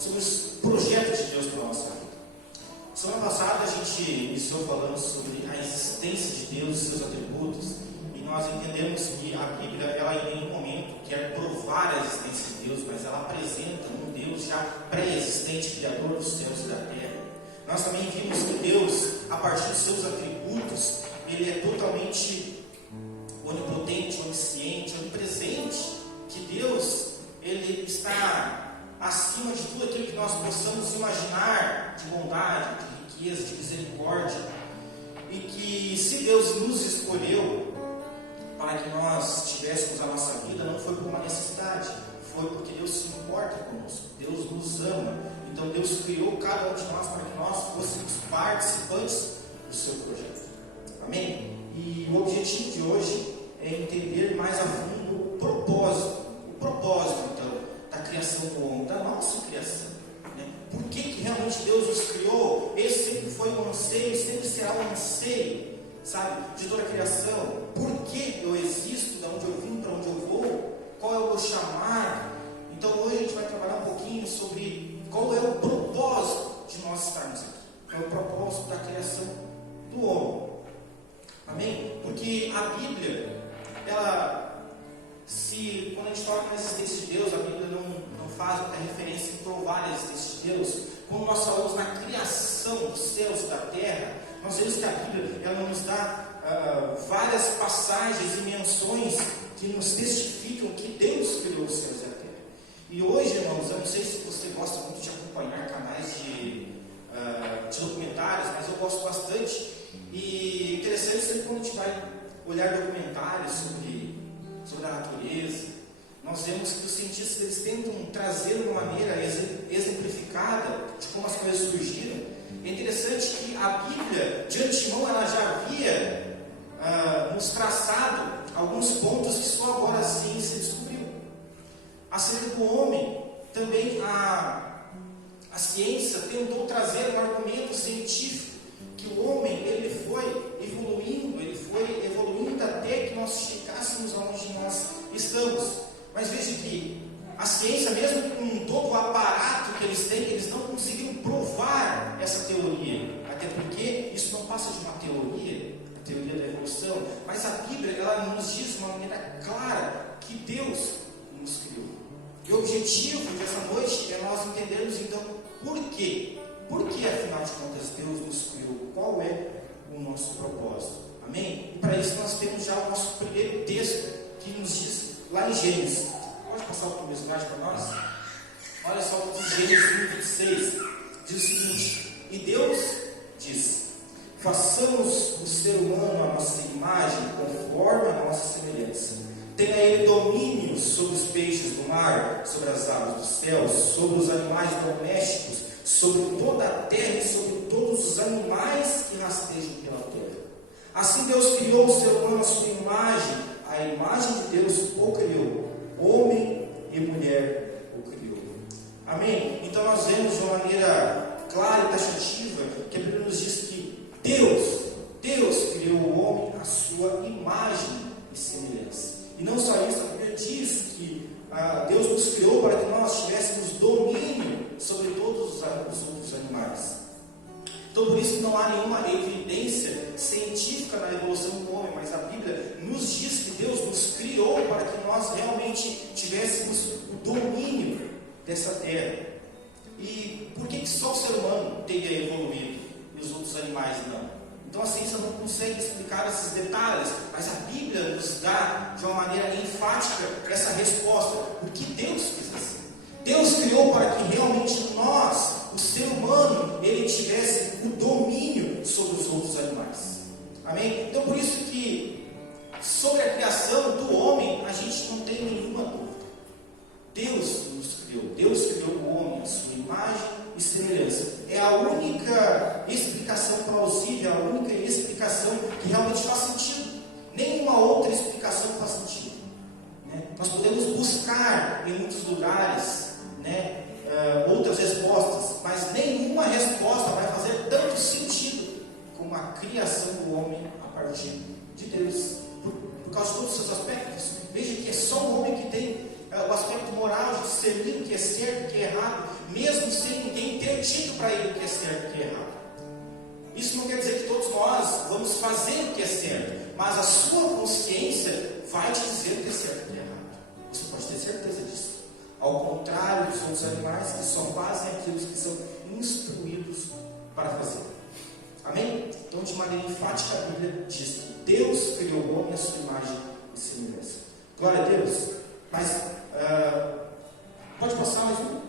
sobre os projetos de Deus para a nossa vida. Semana passada a gente iniciou falando sobre a existência de Deus e seus atributos, e nós entendemos que a Bíblia, ela em nenhum momento quer provar a existência de Deus, mas ela apresenta um Deus já pré-existente, Criador dos céus e da terra. Nós também vimos que Deus, a partir dos seus atributos, Ele é totalmente onipotente, onisciente, onipresente, que Deus, Ele está acima de tudo aquilo que nós possamos imaginar de bondade, de riqueza, de misericórdia, e que se Deus nos escolheu para que nós tivéssemos a nossa vida, não foi por uma necessidade, foi porque Deus se importa conosco, Deus nos ama. Então Deus criou cada um de nós para que nós fôssemos participantes do seu projeto. Amém? E o objetivo de hoje é entender mais a fundo o propósito então da criação do homem, da nossa criação, né? Por que realmente Deus nos criou? Esse sempre foi um anseio, sempre será um anseio, sabe, de toda a criação. Por que eu existo? De onde eu vim? Para onde eu vou? Qual é o meu chamado? Então hoje a gente vai trabalhar um pouquinho sobre qual é o propósito de nós estarmos aqui. É o propósito da criação do homem. Amém? Porque a Bíblia, quando a gente fala na existência de Deus, a Bíblia não faz muita referência em provar a existência de Deus. Quando nós falamos na criação dos céus e da terra, nós vemos que a Bíblia ela nos dá várias passagens e menções que nos testificam que Deus criou os céus e a terra. E hoje, irmãos, eu não sei se você gosta muito de acompanhar canais de documentários, mas eu gosto bastante. E interessante sempre quando a gente vai olhar documentários sobre a natureza, nós vemos que os cientistas eles tentam trazer de uma maneira exemplificada de como as coisas surgiram. É interessante que a Bíblia, de antemão, ela já havia nos traçado alguns pontos que só agora a ciência descobriu. Acerca do homem, também a ciência tentou trazer um argumento científico que o homem ele foi evoluindo até que nós chegássemos aonde nós estamos. Mas veja que a ciência, mesmo com todo o aparato que eles têm, eles não conseguiram provar essa teoria, até porque isso não passa de uma teoria, a teoria da evolução, mas a Bíblia ela nos diz de uma maneira clara que Deus nos criou. E o objetivo dessa noite é nós entendermos então por quê. Por que, afinal de contas, Deus nos criou? Qual é o nosso propósito? Amém? E para isso nós temos já o nosso primeiro texto que nos diz lá em Gênesis. Pode passar o primeiro slide para nós? Olha só o que diz Gênesis 1:26. Diz o seguinte: E Deus disse: façamos o ser humano à nossa imagem, conforme a nossa semelhança. Tenha ele domínio sobre os peixes do mar, sobre as aves dos céus, sobre os animais domésticos, sobre toda a terra e sobre todos os animais que rastejam pela terra. Assim Deus criou o ser humano à sua imagem, a imagem de Deus o criou, homem e mulher o criou. Amém? Então nós vemos de uma maneira clara e taxativa que a Bíblia nos diz que Deus criou o homem à sua imagem e semelhança. E não só isso, a Bíblia diz que Deus nos criou para que nós tivéssemos domínio sobre todos os outros animais. Então por isso que não há nenhuma evidência científica na evolução do homem, mas a Bíblia nos diz que Deus nos criou para que nós realmente tivéssemos o domínio dessa terra. E por que só o ser humano teria evoluído e os outros animais não? Então a ciência não consegue explicar esses detalhes, mas a Bíblia nos dá de uma maneira enfática essa resposta, porque Deus quis assim. Deus criou para que realmente nós, o ser humano, ele tivesse o domínio sobre os outros animais. Amém? Então por isso que sobre a criação do homem a gente não tem nenhuma dúvida. Deus nos criou, Deus criou o homem à sua imagem e semelhança. É a única explicação plausível, a única explicação que realmente faz sentido. Nenhuma outra explicação faz sentido. Nós podemos buscar em muitos lugares errado, mesmo sem ninguém ter dito para ele o que é certo e o que é errado. Isso não quer dizer que todos nós vamos fazer o que é certo, mas a sua consciência vai te dizer o que é certo e o que é errado. Você pode ter certeza disso. Ao contrário dos outros animais que só fazem aquilo que são instruídos para fazer. Amém? Então, de maneira enfática, a Bíblia diz que Deus criou o homem à sua imagem e semelhança. Glória a Deus. Mas, pode passar mais um?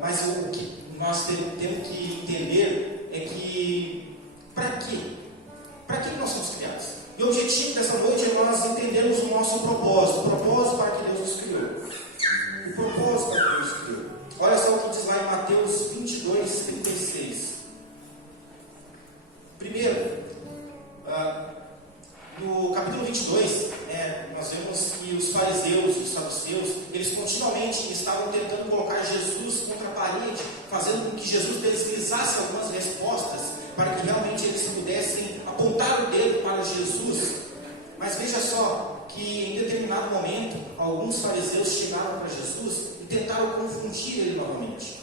Mas o que nós temos que entender é que, para quê? Para que nós somos criados? E o objetivo dessa noite é nós entendermos o nosso propósito. O propósito para que Deus nos criou. O propósito para que Deus nos criou. Olha só o que diz lá em Mateus 22, 36. Primeiro, no capítulo 22, nós vemos que os fariseus, os saduceus, eles continuamente estavam tentando colocar Jesus contra a parede, fazendo com que Jesus deslizasse algumas respostas, para que realmente eles pudessem apontar o dedo para Jesus. Mas veja só que em determinado momento, alguns fariseus chegaram para Jesus e tentaram confundir ele novamente.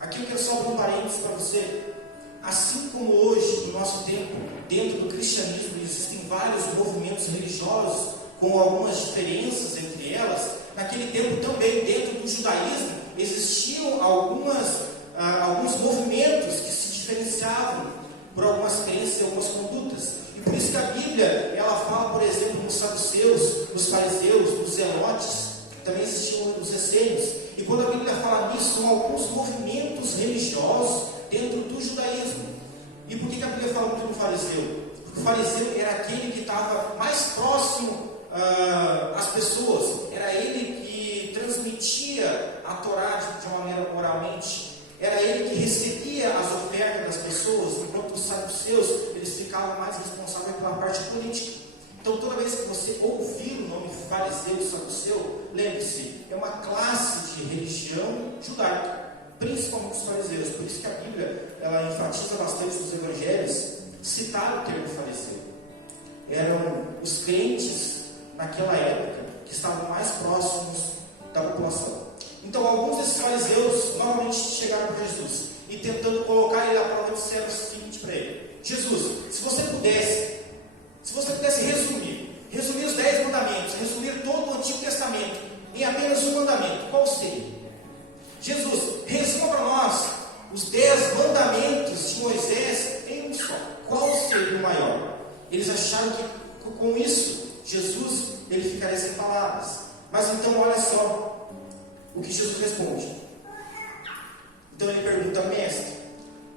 Aqui eu quero só abrir um parênteses para você. Assim como hoje, no nosso tempo, dentro do cristianismo, existem vários movimentos religiosos, com algumas diferenças entre elas, naquele tempo também, dentro do judaísmo, existiam alguns movimentos que se diferenciavam por algumas crenças e algumas condutas. E por isso que a Bíblia, ela fala, por exemplo, nos saduceus, nos fariseus, nos zelotes, também existiam os essênios. E quando a Bíblia fala nisso, são alguns movimentos religiosos dentro do judaísmo. E por que a Bíblia fala muito do fariseu? Porque o fariseu era aquele que estava mais próximo às pessoas, era ele que transmitia a Torá de uma maneira oralmente, era ele que recebia as ofertas das pessoas, enquanto os saduceus, eles ficavam mais responsáveis pela parte política. Então, toda vez que você ouvir o nome fariseu e saduceu, lembre-se, é uma classe de religião judaica, principalmente os fariseus. Por isso que a Bíblia, ela enfatiza bastante nos evangelhos, citar o termo fariseu. Eram os crentes, naquela época, que estavam mais próximos da população. Então, alguns desses fariseus, novamente, chegaram para Jesus, e tentando colocar ele à prova, disseram o seguinte para ele: Jesus, se você pudesse resumir os 10 mandamentos, resumir todo o Antigo Testamento em apenas um mandamento, qual seria? Jesus, resuma para nós os 10 mandamentos de Moisés em um só. Qual seria o maior? Eles acharam que com isso Jesus ele ficaria sem palavras. Mas então olha só o que Jesus responde. Então ele pergunta: mestre,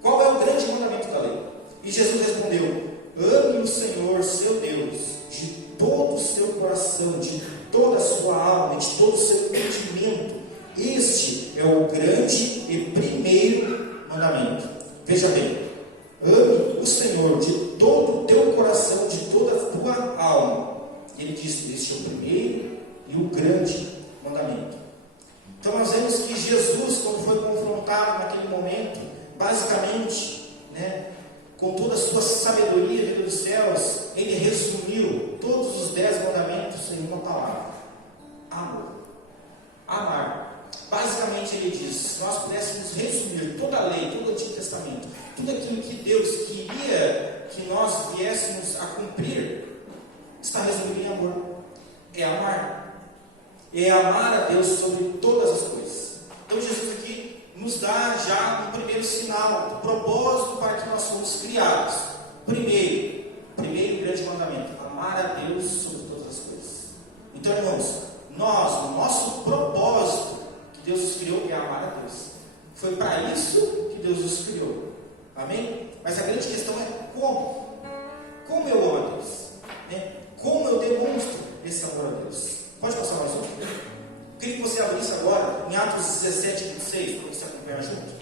qual é o grande mandamento da lei? E Jesus respondeu: ame o Senhor seu Deus de todo o seu coração, de toda a sua alma, de todo o seu entendimento. Este é o grande e primeiro mandamento. Veja bem, ame o Senhor de todo o teu coração, de toda a tua alma. Ele diz: este é o primeiro e o grande mandamento. Então nós vemos que Jesus, quando foi confrontado naquele momento, basicamente, com toda a sua sabedoria vinda dos céus, ele resumiu todos os 10 mandamentos em uma palavra: amor. Amar. Basicamente ele diz: se nós pudéssemos resumir toda a lei, todo o Antigo Testamento, tudo aquilo que Deus queria que nós viéssemos a cumprir, está resumido em amor. É amar. É amar a Deus sobre todas as coisas. Então Jesus aqui nos dá já um primeiro sinal do propósito para que nós fomos criados. Primeiro grande mandamento: amar a Deus sobre todas as coisas. Então, irmãos, nós, o nosso propósito que Deus nos criou é amar a Deus. Foi para isso que Deus nos criou. Amém? Mas a grande questão é como? Como eu amo a Deus? Como eu demonstro esse amor a Deus? Pode passar mais um? Eu queria que você abrisse agora em Atos 17, 26, para você acompanhar junto.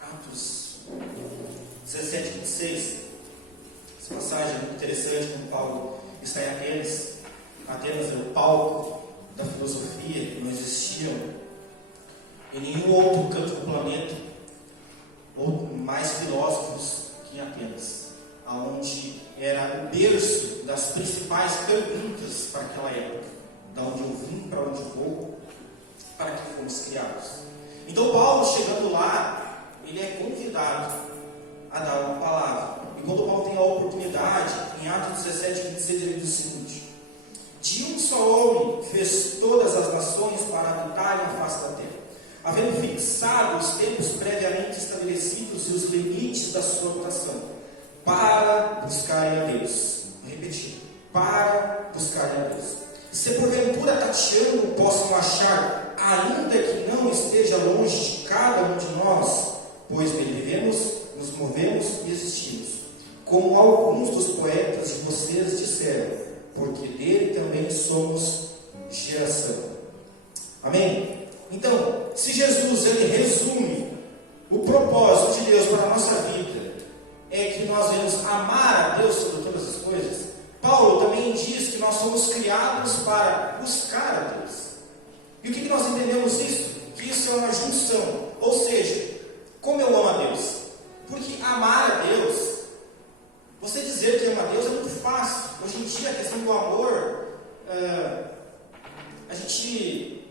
Atos 17, 26. Essa passagem é muito interessante, quando Paulo está em Atenas. Atenas é o palco da filosofia. existiam em nenhum outro canto do planeta, ou mais filósofos que em Atenas, aonde era o berço das principais perguntas para aquela época: da onde eu vim, para onde vou, para que fomos criados. Então Paulo, chegando lá, ele é convidado a dar uma palavra. E quando Paulo tem a oportunidade, em Atos 17, 26, ele diz o seguinte: de um só homem fez todas as nações para habitarem a face da terra, havendo fixado os tempos previamente estabelecidos e os limites da sua habitação, para buscarem a Deus. Vou repetir: para buscarem a Deus. Se porventura tateando possam achar, ainda que não esteja longe de cada um de nós, pois nele vivemos, nos movemos e existimos, como alguns dos poetas de vocês disseram, porque dele também somos geração. Amém? Então, se Jesus ele resume o propósito de Deus para a nossa vida, é que nós devemos amar a Deus sobre todas as coisas, Paulo também diz que nós somos criados para buscar a Deus. E o que nós entendemos disso? Que isso é uma junção. Ou seja, como eu amo a Deus? Porque amar a Deus, você dizer que ama a Deus é muito fácil. Hoje em dia a questão do amor, a gente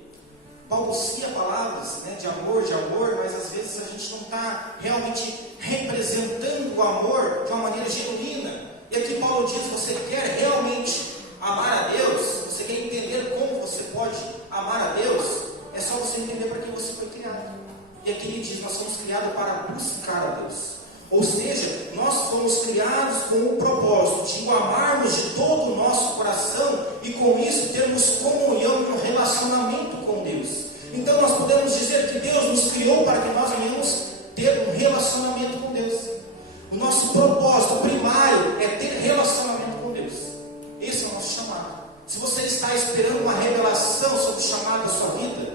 balbucia palavras, né, de amor, mas às vezes a gente não está realmente representando o amor de uma maneira genuína. E aqui Paulo diz: você quer realmente amar a Deus? Você quer entender como você pode amar a Deus? É só você entender para que você foi criado. E aqui ele diz: nós somos criados para buscar a Deus. Ou seja, nós fomos criados com o propósito de o amarmos de todo o nosso coração e com isso termos comunhão e um relacionamento com Deus. Então nós podemos dizer que Deus nos criou para que nós venhamos ter um relacionamento com Deus. O nosso propósito primário é ter relacionamento com Deus. Esse é o nosso chamado. Se você está esperando uma revelação sobre o chamado da sua vida,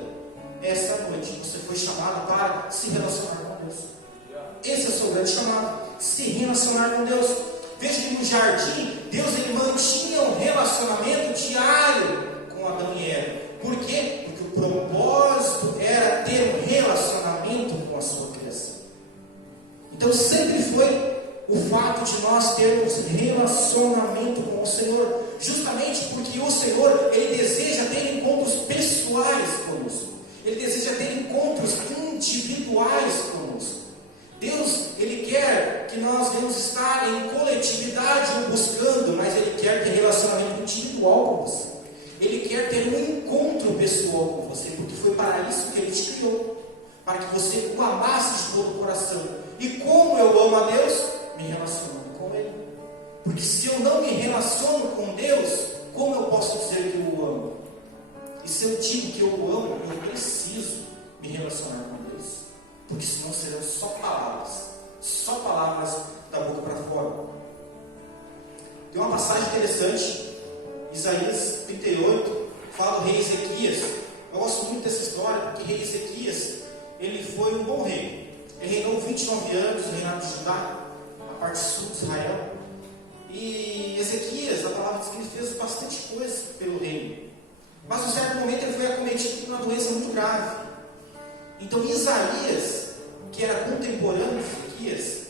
essa noite você foi chamado para se relacionar com Deus. Esse é o seu grande chamado: se relacionar com Deus. Veja que no jardim, Deus ele mantinha um relacionamento diário com Adão e Eva. Por quê? Porque o propósito era ter um relacionamento com a sua criação. Então sempre foi o fato de nós termos relacionamento com o Senhor, justamente porque o Senhor ele deseja ter encontros pessoais conosco. Ele deseja ter encontros individuais conosco. Deus, ele quer que nós devemos estar em coletividade o buscando, mas ele quer ter relacionamento individual com você. Ele quer ter um encontro pessoal com você, porque foi para isso que ele te criou, para que você o amasse de todo o coração. E como eu amo a Deus? Me relacionando com ele. Porque se eu não me relaciono com Deus, como eu posso dizer que eu o amo? E se eu digo que eu o amo, eu preciso me relacionar com Deus. Porque senão serão só palavras da boca para fora. Tem uma passagem interessante, Isaías 38, fala do rei Ezequias. Eu gosto muito dessa história, porque o rei Ezequias, ele foi um bom rei. Ele reinou 29 anos no reinado de Judá, na parte sul de Israel. E Ezequias, a palavra diz que ele fez bastante coisa pelo reino. Mas em um certo momento ele foi acometido por uma doença muito grave. Então Isaías, que era contemporâneo de Ezequias,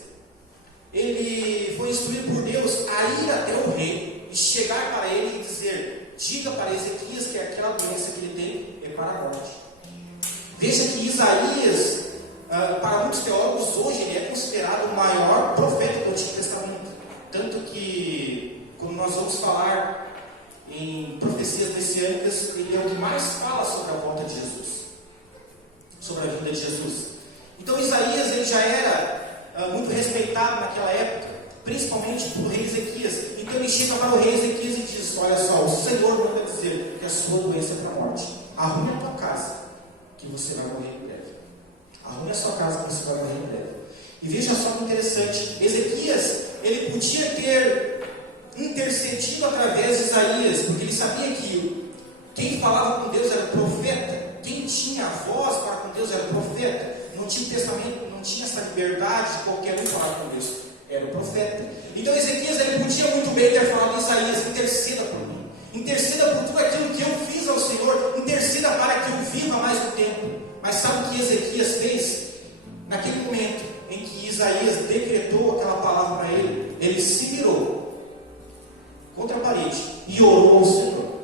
ele foi instruído por Deus a ir até o rei e chegar para ele e dizer: diga para Ezequias que aquela doença que ele tem é para a morte. Veja que Isaías, para muitos teólogos hoje, ele é considerado o maior profeta do Antigo Testamento. Tanto que, quando nós vamos falar em profecias messiânicas, ele é o que mais fala sobre a volta de Jesus, sobre a vinda de Jesus. Então Isaías ele já era muito respeitado naquela época, principalmente pelo rei Ezequias. Então ele chega para o rei Ezequias e diz: olha só, o Senhor manda dizer que a sua doença é para a morte. Arrume a tua casa, que você vai morrer em breve. Arrume a sua casa, que você vai morrer em breve. E veja só que interessante, Ezequias, ele podia ter intercedido através de Isaías, porque ele sabia que quem falava com Deus era o profeta, quem tinha a voz para com Deus era o profeta. Não tinha o testamento, não tinha essa liberdade de qualquer um falar com Deus, era o profeta. Então Ezequias ele podia muito bem ter falado a Isaías: interceda por mim, interceda por tudo aquilo que eu fiz ao Senhor, interceda para que eu viva mais Isaías decretou aquela palavra para ele, ele se virou contra a parede e orou ao Senhor,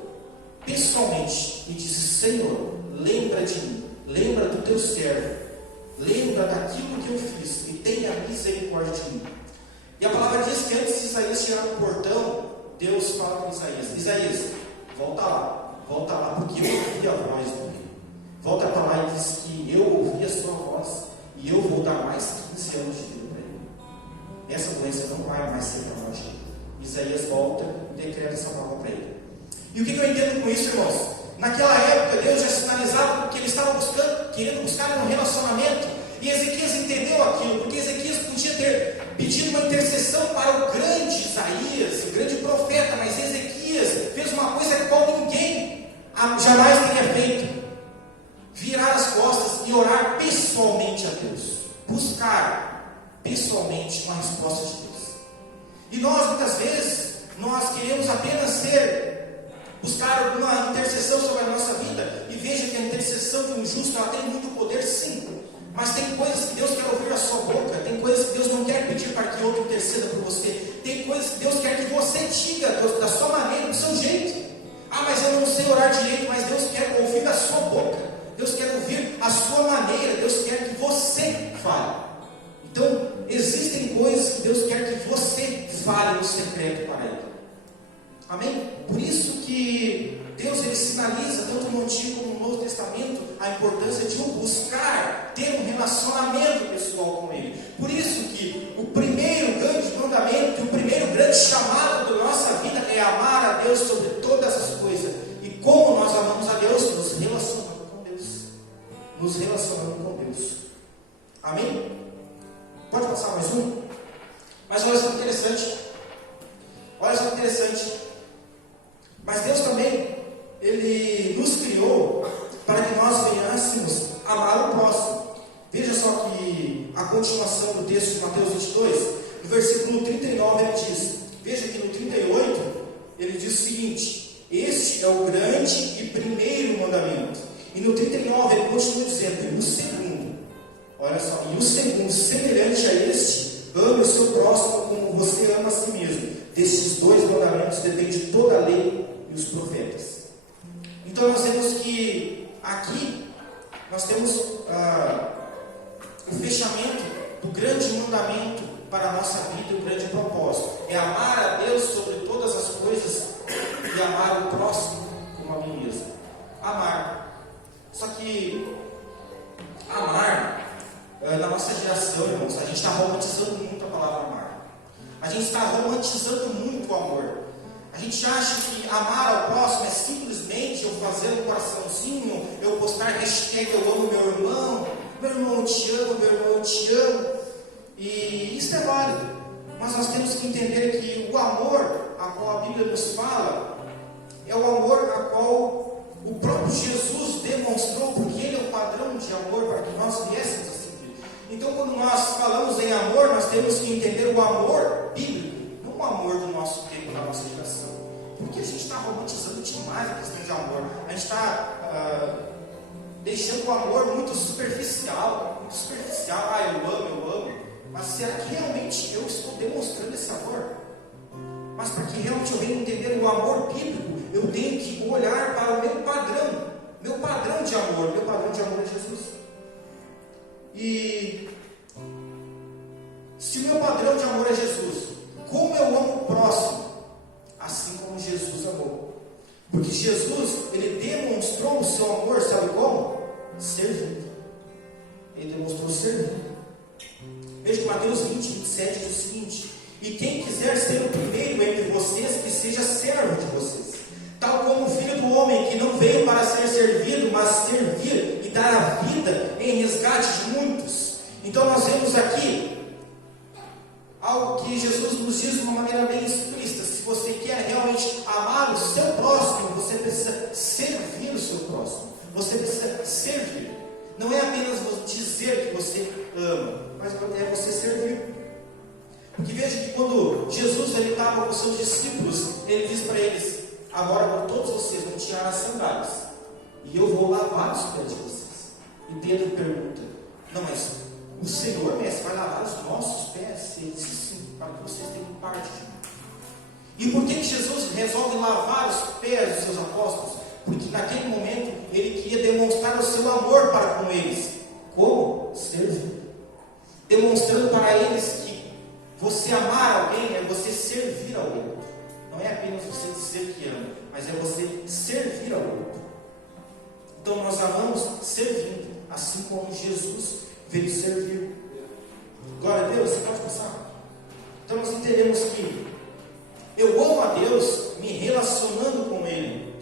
pessoalmente, e disse: Senhor, lembra de mim, lembra do teu servo, lembra daquilo que eu fiz, e tenha misericórdia de mim. E a palavra diz que antes de Isaías chegar no portão, Deus fala com Isaías: Isaías, volta lá, porque eu ouvi a voz do rei. Volta para lá e diz que eu ouvi a sua voz, e eu vou dar mais 15 anos de vida para ele. Essa doença não vai mais ser para nós. Isaías volta e decreta essa palavra para ele. E o que eu entendo com isso, irmãos? Naquela época, Deus já sinalizava que ele estava querendo buscar um relacionamento. E Ezequias entendeu aquilo, porque Ezequias podia ter pedido uma intercessão para o grande Isaías, o grande profeta, mas Ezequias fez uma coisa que qual ninguém jamais teria feito: virar as costas e orar pessoalmente a Deus, buscar pessoalmente uma resposta de Deus. E nós, muitas vezes, nós queremos apenas buscar alguma intercessão sobre a nossa vida, e veja que a intercessão de um justo, ela tem muito poder, sim, mas tem coisas que Deus quer ouvir da sua boca, tem coisas que Deus não quer pedir para que outro interceda por você, tem coisas que Deus quer que você diga da sua maneira, do seu jeito. Mas eu não sei orar direito, mas Deus quer ouvir da sua boca, Deus quer ouvir a sua maneira, Deus quer que você fale. Então, existem coisas que Deus quer que você fale no secreto para Ele. Amém? Por isso que Deus, ele sinaliza, tanto no Antigo como no Novo Testamento, a importância de buscar ter um relacionamento pessoal com Ele. Por isso que o primeiro grande mandamento, o primeiro grande chamado da nossa vida é amar a Deus sobre todas as coisas. E como nós amamos a Deus? Nos relacionando com Deus. Nos relacionando com Deus. Amém? Pode passar mais um? Mas olha só que interessante. Olha só que interessante. Mas Deus também, Ele nos criou para que nós venhássemos amar o próximo. Veja só que a continuação do texto de Mateus 22, no versículo 39 ele diz, veja que no 38 ele diz o seguinte: este é o grande e primeiro mandamento. E no 39 ele continua dizendo, e o segundo, olha só, e o segundo, semelhante a este, ame o seu próximo como você ama a si mesmo. Desses dois mandamentos depende toda a lei e os profetas. Então nós vemos que aqui nós temos o fechamento do grande mandamento para a nossa vida, o grande propósito é amar a Deus sobre todas as coisas e amar o próximo como a mim mesmo. Amar. Só que amar, na nossa geração, irmãos, a gente está romantizando muito a palavra amar. A gente está romantizando muito o amor. A gente acha que amar ao próximo é simplesmente eu fazer um coraçãozinho, eu postar hashtag eu amo meu irmão eu te amo, meu irmão eu te amo. E isso é válido. Mas nós temos que entender que o amor a qual a Bíblia nos fala é o amor a qual o próprio Jesus demonstrou, porque Ele é o padrão de amor para que nós viéssemos a seguir. Então, quando nós falamos em amor, nós temos que entender o amor bíblico, não o amor do nosso tempo, da nossa geração. Porque a gente está romantizando demais a questão de amor. A gente está deixando o amor muito superficial. Eu amo. Mas será que realmente eu estou demonstrando esse amor? Mas para que realmente eu venha entender o amor bíblico, eu tenho que olhar para o meu padrão de amor. Meu padrão de amor é Jesus. E se o meu padrão de amor é Jesus, como eu amo o próximo? Assim como Jesus amou. Porque Jesus, ele demonstrou o seu amor, sabe como? Servindo. Ele demonstrou servindo. Veja que Mateus 20, 27 diz o seguinte: e quem quiser ser o primeiro entre vocês, que seja servo de vocês. Tal como o Filho do Homem, que não veio para ser servido, mas servir e dar a vida em resgate de muitos. Então nós vemos aqui algo que Jesus nos diz de uma maneira bem explícita. Se você quer realmente amar o seu próximo, você precisa servir o seu próximo. Você precisa servir. Não é apenas dizer que você ama, mas é você servir. Porque veja que quando Jesus ele estava com os seus discípulos, ele diz para eles: agora com todos vocês vão tirar as sandálias, e eu vou lavar os pés de vocês. E Pedro pergunta: não, mas O Senhor, mestre, vai lavar os nossos pés? Ele disse sim, para que vocês tenham parte. E por que Jesus resolve lavar os pés dos seus apóstolos? Porque naquele momento ele queria demonstrar o seu amor para com eles. Como? Servindo. Demonstrando para eles que você amar alguém é você servir ao outro. Não é apenas você dizer que ama, mas é você servir ao outro. Então nós amamos servindo, assim como Jesus veio servir. Glória a Deus, você pode passar? Então nós entendemos que eu amo a Deus me relacionando com Ele,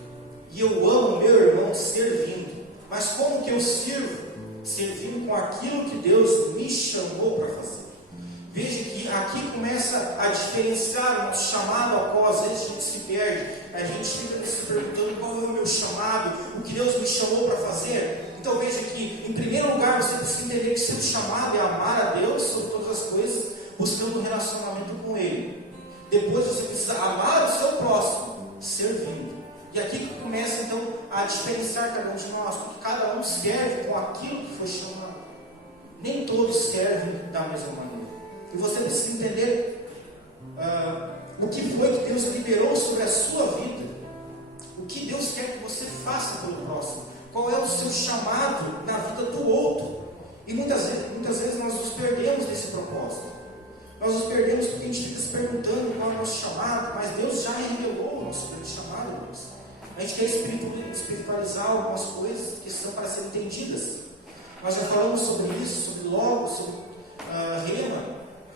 e eu amo meu irmão servindo. Mas como que eu sirvo? Servindo com aquilo que Deus me chamou para fazer. Veja que aqui começa a diferenciar o nosso chamado, ao qual às vezes a gente se perde. A gente fica se perguntando qual é o meu chamado, o que Deus me chamou para fazer. Então veja que, em primeiro lugar, você precisa entender que seu chamado é amar a Deus sobre todas as coisas, buscando um relacionamento com Ele. Depois você precisa amar o seu próximo, servindo. E aqui que começa então a diferenciar cada um de nós, porque cada um serve com aquilo que foi chamado. Nem todos servem da mesma maneira. E você precisa entender o que foi que Deus liberou sobre a sua vida. O que Deus quer que você faça pelo próximo. Qual é o seu chamado na vida do outro. E muitas vezes nós nos perdemos desse propósito. Nós nos perdemos porque a gente fica se perguntando qual é o nosso chamado, mas Deus já revelou o nosso grande chamado, irmãos. A gente quer espiritualizar algumas coisas que são para serem entendidas. Nós já falamos sobre isso, sobre Logos, sobre Rema.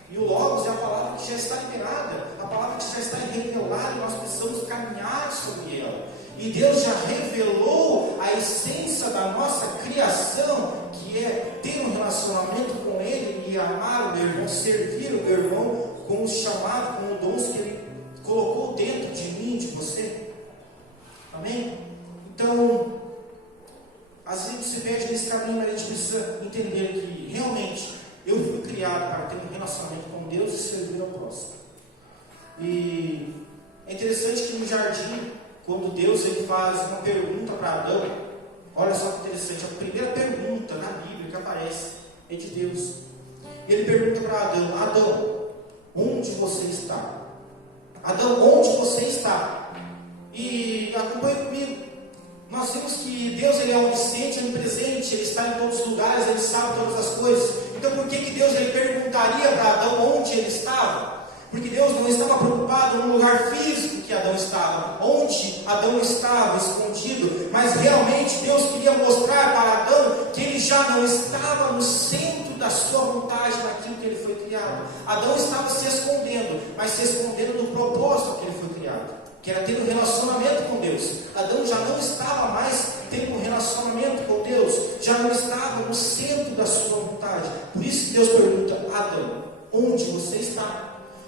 E o Logos é a palavra que já está liberada, a palavra que já está revelada, e nós precisamos caminhar sobre ela. E Deus já revelou a essência da nossa criação, que é ter um relacionamento com Ele e amar o meu irmão, servir o meu irmão com o chamado, com o dons que Ele colocou dentro de mim, de você. Amém? Então, às vezes a gente se perde nesse caminho, mas a gente precisa entender que realmente eu fui criado para ter um relacionamento com Deus e servir ao próximo. E é interessante que no jardim, quando Deus ele faz uma pergunta para Adão, olha só que interessante, a primeira pergunta na Bíblia que aparece é de Deus. E ele pergunta para Adão: Adão, onde você está? Adão, onde você está? E acompanhe comigo. Nós vemos que Deus ele é onisciente, onipresente, Ele está em todos os lugares, Ele sabe todas as coisas. Então por que Deus ele perguntaria para Adão onde ele estava? Porque Deus não estava preocupado no lugar físico que Adão estava, onde Adão estava escondido, mas realmente Deus queria mostrar para Adão que ele já não estava no centro da sua vontade, naquilo que ele foi criado. Adão estava se escondendo, mas se escondendo do propósito que ele foi criado, que era ter um relacionamento com Deus. Adão já não estava mais tendo um relacionamento com Deus, já não estava no centro da sua vontade. Por isso que Deus pergunta: Adão, onde você está?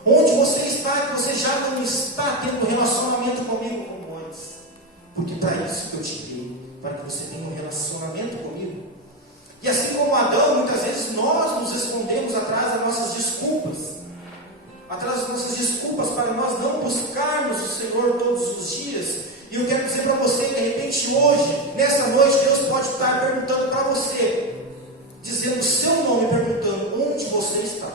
Onde você está que você já não está tendo um relacionamento comigo como antes? Porque para isso que eu te criei, para que você tenha um relacionamento comigo. E assim como Adão, muitas vezes nós nos escondemos atrás das nossas desculpas, atrás das nossas desculpas para nós não buscarmos o Senhor todos os dias. E eu quero dizer para você, de repente hoje, nessa noite, Deus pode estar perguntando para você, dizendo o seu nome, perguntando: onde você está?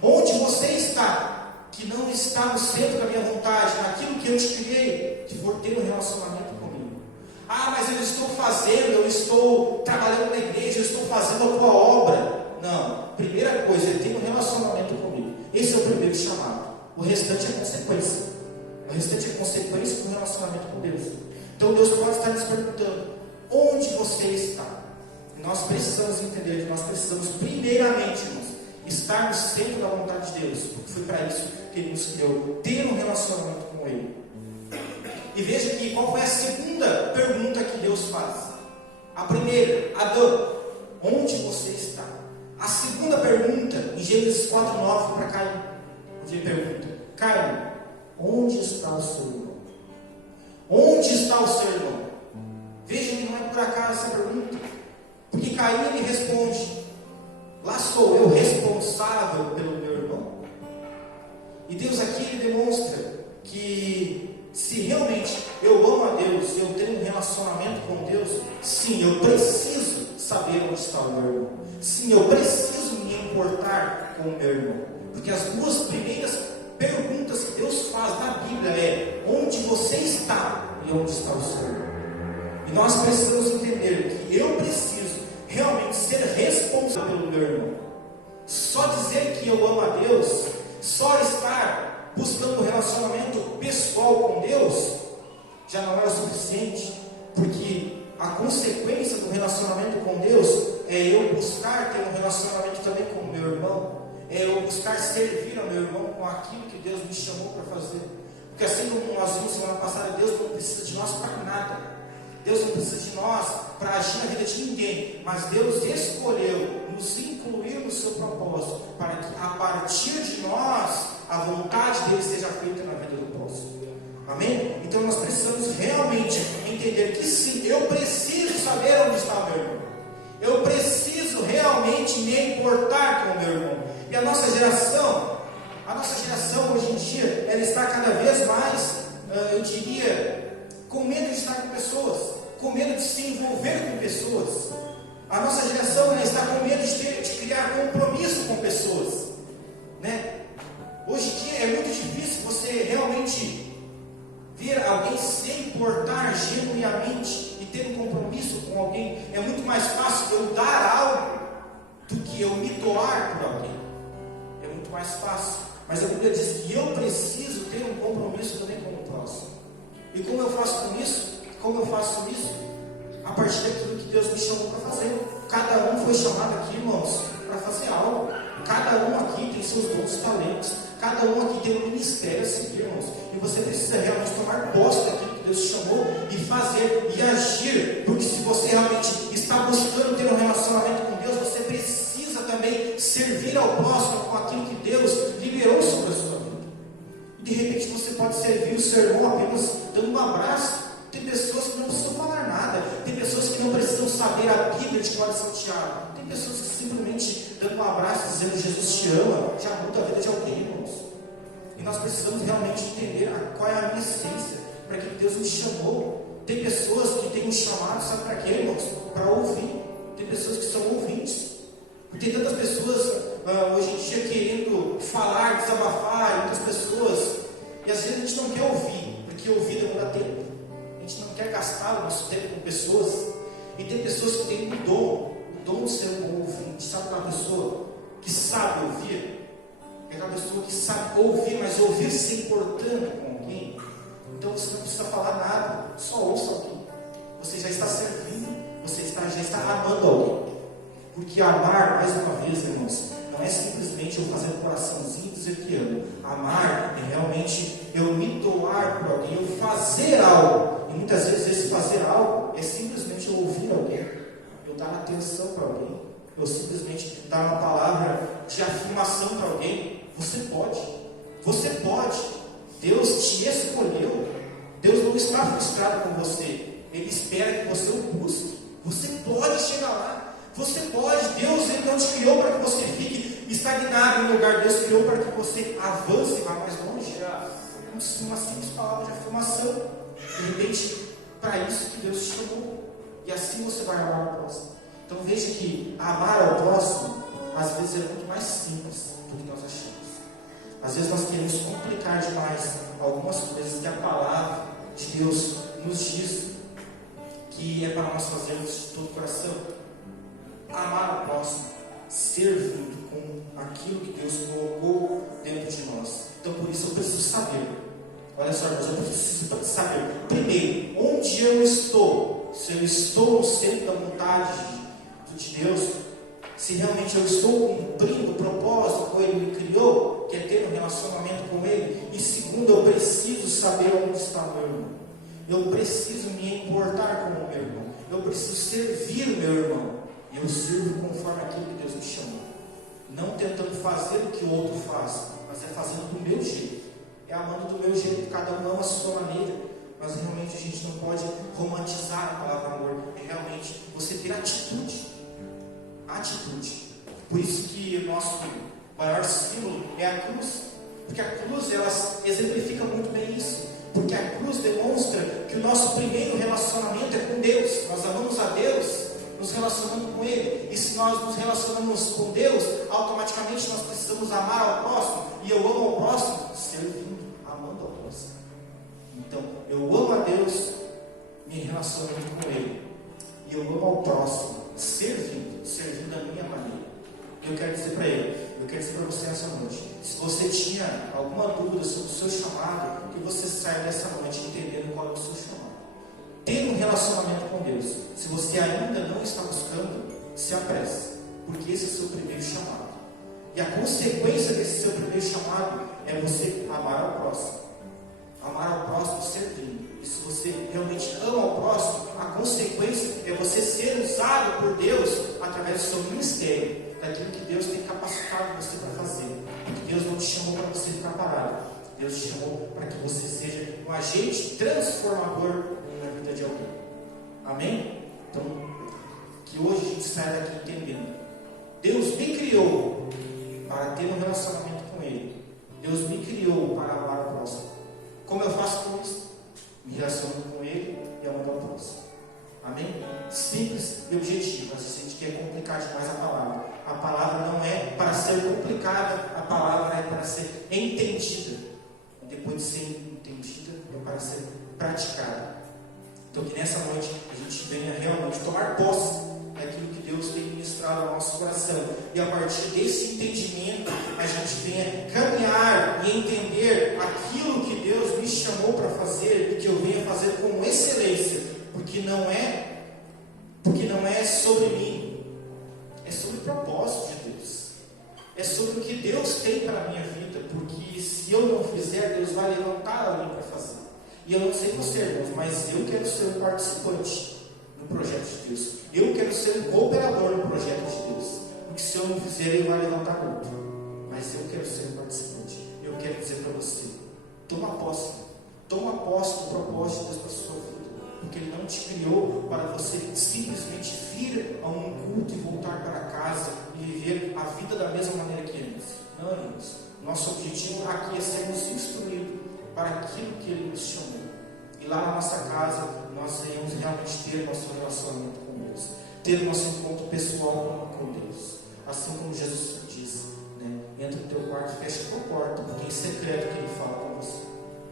Onde você está, que não está no centro da minha vontade, naquilo que eu te criei, de for ter um relacionamento comigo. Ah, mas eu estou fazendo, eu estou trabalhando na igreja, eu estou fazendo a tua obra. Não, primeira coisa é ter um relacionamento comigo. Esse é o primeiro chamado. O restante é consequência. O restante é consequência do relacionamento com Deus. Então Deus pode estar nos perguntando: onde você está? E nós precisamos entender que nós precisamos primeiramente, irmãos, estar no centro da vontade de Deus, porque foi para isso que Ele nos criou, ter um relacionamento com Ele. E veja que qual foi a segunda pergunta que Deus faz. A primeira: Adão, onde você está? A segunda pergunta, em Gênesis 4:9, para Caim, onde ele pergunta: Caim, onde está o seu irmão? Onde está o seu irmão? Veja que não é por acaso essa pergunta, porque Caim ele responde: lá sou eu responsável pelo meu irmão. E Deus aqui ele demonstra que se realmente eu amo a Deus, eu tenho um relacionamento com Deus, sim, eu preciso saber onde está o meu irmão. Sim, eu preciso me importar com o meu irmão. Porque as duas primeiras perguntas que Deus faz na Bíblia é: onde você está e onde está o seu irmão? E nós precisamos entender que eu preciso realmente ser responsável pelo meu irmão. Só dizer que eu amo a Deus, só estar buscando um relacionamento pessoal com Deus, já não é o suficiente. Porque a consequência do relacionamento com Deus é eu buscar ter um relacionamento também com o meu irmão, é eu buscar servir ao meu irmão com aquilo que Deus me chamou para fazer. Porque assim como nós vimos semana passada, Deus não precisa de nós para nada. Deus não precisa de nós para agir na vida de ninguém, mas Deus escolheu nos incluir no seu propósito, para que a partir de nós a vontade dele seja feita na vida do próximo. Amém? Então nós precisamos realmente entender que sim, eu preciso saber onde está o meu irmão. Eu preciso realmente me importar com o meu irmão. E a nossa geração hoje em dia, ela está cada vez mais, eu diria, com medo de estar com pessoas, com medo de se envolver com pessoas. A nossa geração, ela está com medo de criar compromisso com pessoas, né? Hoje em dia é muito difícil você realmente ver alguém se importar genuinamente e ter um compromisso com alguém. É muito mais fácil eu dar algo do que eu me doar por alguém. É muito mais fácil. Mas a Bíblia diz que eu preciso ter um compromisso também com o próximo. E como eu faço com isso? Como eu faço isso? A partir daquilo que Deus me chamou para fazer. Cada um foi chamado aqui, irmãos, para fazer algo. Cada um aqui tem seus dons e talentos. Cada um aqui tem um ministério a seguir, irmãos. E você precisa realmente tomar posse daquilo que Deus te chamou e fazer e agir. Porque se você realmente está buscando ter um relacionamento com Deus, você precisa também servir ao próximo com aquilo que Deus liberou sobre a sua vida. E de repente você pode servir o seu irmão apenas dando um abraço. Tem pessoas que não precisam falar nada. Tem pessoas que não precisam saber a Bíblia de cor e salteado. Tem pessoas que simplesmente dando um abraço, dizendo Jesus te ama, já muda a vida de alguém, irmãos. E nós precisamos realmente entender qual é a minha essência, para que Deus nos chamou. Tem pessoas que têm um chamado, sabe para quê, irmãos? Para ouvir. Tem pessoas que são ouvintes. Tem tantas pessoas hoje em dia querendo falar, desabafar, e muitas pessoas, e às vezes a gente não quer ouvir, porque ouvir demora tempo. A gente não quer gastar o nosso tempo com pessoas. E tem pessoas que têm o dom de ser um bom ouvinte. Sabe aquela pessoa que sabe ouvir? É aquela pessoa que sabe ouvir, mas ouvir se importando com alguém. Então você não precisa falar nada, só ouça alguém. Você já está servindo, você já está amando alguém. Porque amar, mais uma vez, irmãos, não é simplesmente eu fazer um coraçãozinho e dizer que amo. Amar é realmente eu me doar por alguém, eu fazer algo. E muitas vezes esse fazer algo é simplesmente eu ouvir alguém, eu dar atenção para alguém, eu simplesmente dar uma palavra de afirmação para alguém. Você pode. Deus te escolheu. Deus não está frustrado com você. Ele espera que você o busque. Você pode chegar lá. Você pode. Deus, Ele não te criou para que você fique estagnado em lugar. Deus criou para que você avance e vá mais longe. Uma simples palavra de afirmação. De repente, para isso que Deus te chamou. E assim você vai amar ao próximo. Então veja que amar ao próximo, às vezes é muito mais simples do que nós achamos. Às vezes nós queremos complicar demais algumas coisas que a palavra de Deus nos diz que é para nós fazermos de todo o coração. Amar ao próximo, servindo com aquilo que Deus colocou dentro de nós. Então por isso eu preciso saber. Olha só, irmãos, eu preciso saber primeiro onde eu estou. Se eu estou no centro da vontade de Deus, se realmente eu estou cumprindo o propósito que Ele me criou, que é ter um relacionamento com Ele. E segundo, eu preciso saber onde está o meu irmão. Eu preciso me importar com o meu irmão. Eu preciso servir o meu irmão. E eu sirvo conforme aquilo que Deus me chamou. Não tentando fazer o que o outro faz, mas é fazendo do meu jeito. É amando do meu jeito, cada um ama a sua maneira. Mas realmente a gente não pode romantizar a palavra amor. É realmente você ter atitude. Por isso que o nosso maior símbolo é a cruz. Porque a cruz, ela exemplifica muito bem isso. Porque a cruz demonstra que o nosso primeiro relacionamento é com Deus. Nós amamos a Deus nos relacionando com Ele. E se nós nos relacionamos com Deus, automaticamente nós precisamos amar ao próximo. E eu amo ao próximo servindo, amando ao próximo. Então, eu amo a Deus me relacionando com Ele. E eu amo ao próximo servindo da minha maneira. Eu quero dizer para Ele, eu quero dizer para você essa noite, se você tinha alguma dúvida sobre o seu chamado, que você saia dessa noite entendendo qual é o seu chamado. Ter um relacionamento com Deus. Se você ainda não está buscando, se apresse, porque esse é o seu primeiro chamado. E a consequência desse seu primeiro chamado é você amar ao próximo. Amar ao próximo servindo. E se você realmente ama ao próximo, a consequência é você ser usado por Deus através do seu ministério, daquilo que Deus tem capacitado você para fazer. Porque Deus não te chamou para você ficar parado. Deus te chamou para que você seja um agente transformador na vida de alguém. Amém? Então, que hoje a gente saia daqui entendendo. Deus me criou para ter um relacionamento com Ele. Deus me criou para amar o próximo. Como eu faço com isso? Me relaciono com Ele e amando ao próximo. Amém? Simples e objetivo. Às vezes a gente quer complicar demais a palavra. A palavra não é para ser complicada, a palavra é para ser entendida. Depois de ser entendida, é para ser praticada. Então que nessa noite a gente venha realmente tomar posse daquilo que Deus tem ministrado ao nosso coração. E a partir desse entendimento, a gente venha caminhar e entender aquilo que Deus me chamou para fazer e que eu venha fazer com excelência. Porque não é sobre mim, é sobre o propósito de Deus. É sobre o que Deus tem para a minha vida. Porque se eu não fizer, Deus vai levantar alguém para fazer. E eu não sei você, irmãos, mas eu quero ser um participante no projeto de Deus. Eu quero ser um cooperador no projeto de Deus. Porque se eu não fizer, Ele vai levantar outro. Mas eu quero ser um participante. Eu quero dizer para você, toma posse do propósito de Deus para a sua vida. Porque Ele não te criou para você simplesmente vir a um culto e voltar para casa e viver a vida da mesma maneira que antes. Não, irmãos. Nosso objetivo aqui é sermos instruídos para aquilo que Ele nos chamou. E lá na nossa casa, nós iremos realmente ter nosso relacionamento com Deus. Ter nosso encontro pessoal com Deus. Assim como Jesus disse, né? Entra no teu quarto e fecha a tua porta, porque é em secreto que Ele fala com você.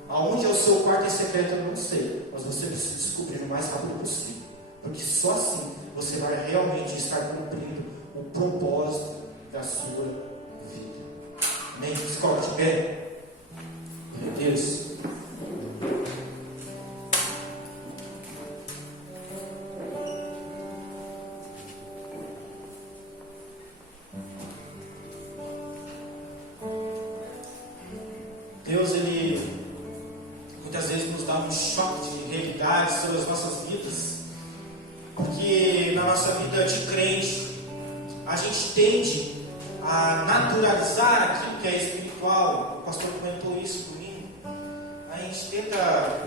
Aonde é o seu quarto em secreto eu não sei, mas você precisa descobrir o mais rápido possível. Porque só assim você vai realmente estar cumprindo o propósito da sua vida. Amém? Se coloque de pé. Meu Deus. Deus, Ele muitas vezes nos dá um choque de realidade sobre as nossas vidas, porque na nossa vida de crente a gente tende a naturalizar aquilo que é espiritual. O pastor comentou isso domingo. A gente tenta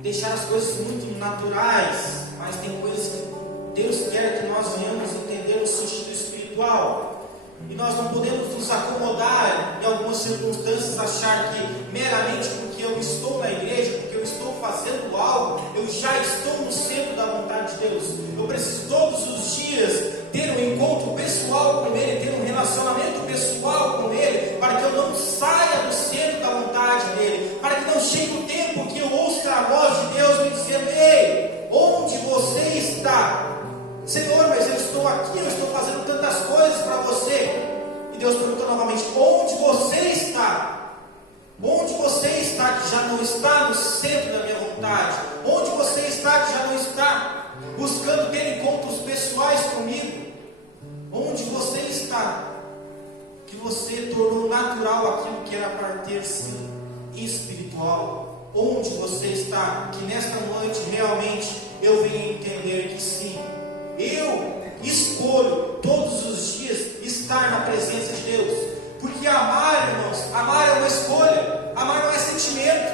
deixar as coisas muito naturais, mas tem coisas que Deus quer que nós venhamos entender no sentido espiritual. E nós não podemos nos acomodar em algumas circunstâncias, achar que meramente porque eu estou na igreja, porque eu estou fazendo algo, eu já estou no centro da vontade de Deus. Eu preciso todos os dias ter um encontro pessoal com Ele, ter um relacionamento pessoal com Ele, para que eu não saia do centro da vontade dEle, para que não chegue o tempo que eu ouça a voz de Deus me dizendo: ei, onde você está? Senhor, mas eu estou aqui, eu estou fazendo tantas coisas para você. E Deus pergunta novamente: onde você está? Onde você está que já não está no centro da minha vontade? Onde você está que já não está buscando ter encontros pessoais comigo? Onde você está que você tornou natural aquilo que era para ter sido espiritual? Onde você está que nesta noite realmente eu venho entender que sim, eu escolho todos os dias estar na presença de Deus. Porque amar, irmãos, amar é uma escolha. Amar não é sentimento.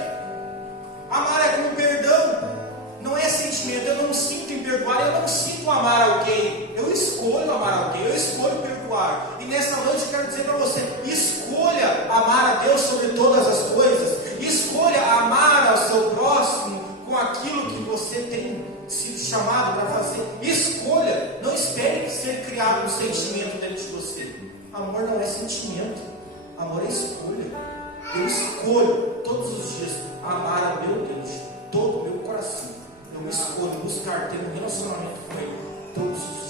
Amar é como perdão. Não é sentimento. Eu não sinto em perdoar, eu não sinto amar alguém. Eu escolho amar alguém, eu escolho perdoar. E nessa noite eu quero dizer para você: escolha amar a Deus sobre todas as coisas. Escolha amar ao seu próximo com aquilo que você tem sido chamado para fazer. Escolha gerar um sentimento dentro de você. Amor não é sentimento, amor é escolha. Eu escolho todos os dias amar a meu Deus de todo o meu coração. Eu escolho buscar ter um relacionamento com Ele todos os dias.